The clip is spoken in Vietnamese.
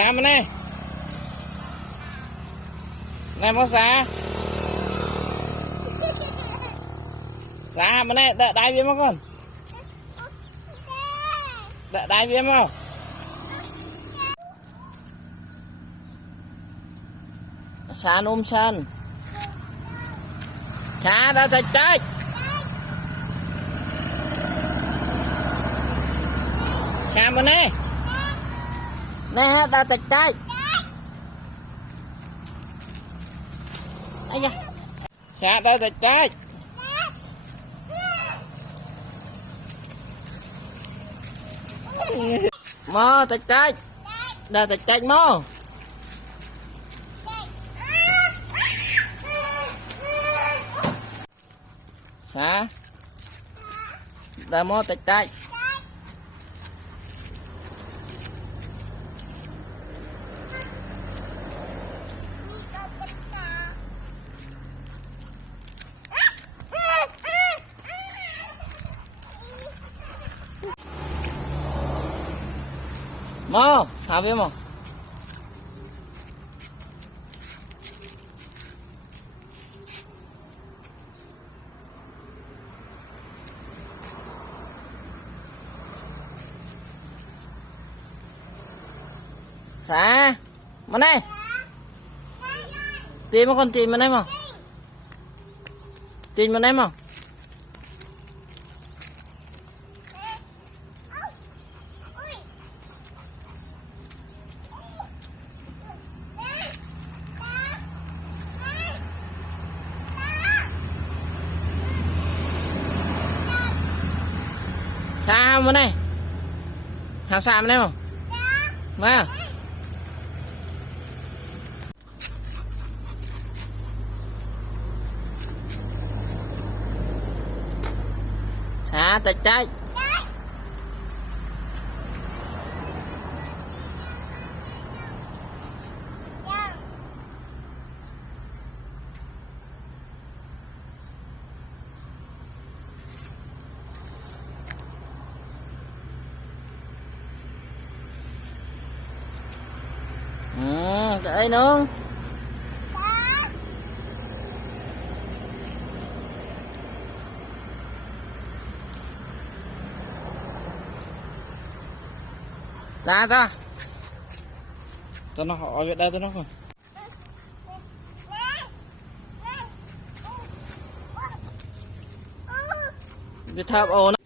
Xa mà này. Này mó xa. Xa mà này, đai viêm không con? Đai viêm không? San san. Xa đã chạy chạy. Xa mà này. Nè đã chạy chạy. Ây da. Xa đã chạy chạy. Mò chạy chạy. Đã chạy chạy mò. Hả? Đã mò chạy chạy. Mò, hả biết mò? Xa mà này tìm mà con tìm mà này mà tìm mà này mà xa mà này hàng xa mà này mà chạy chạy chạy nữa ra ra cho nó họ về đây cho nó không biết tháp ồn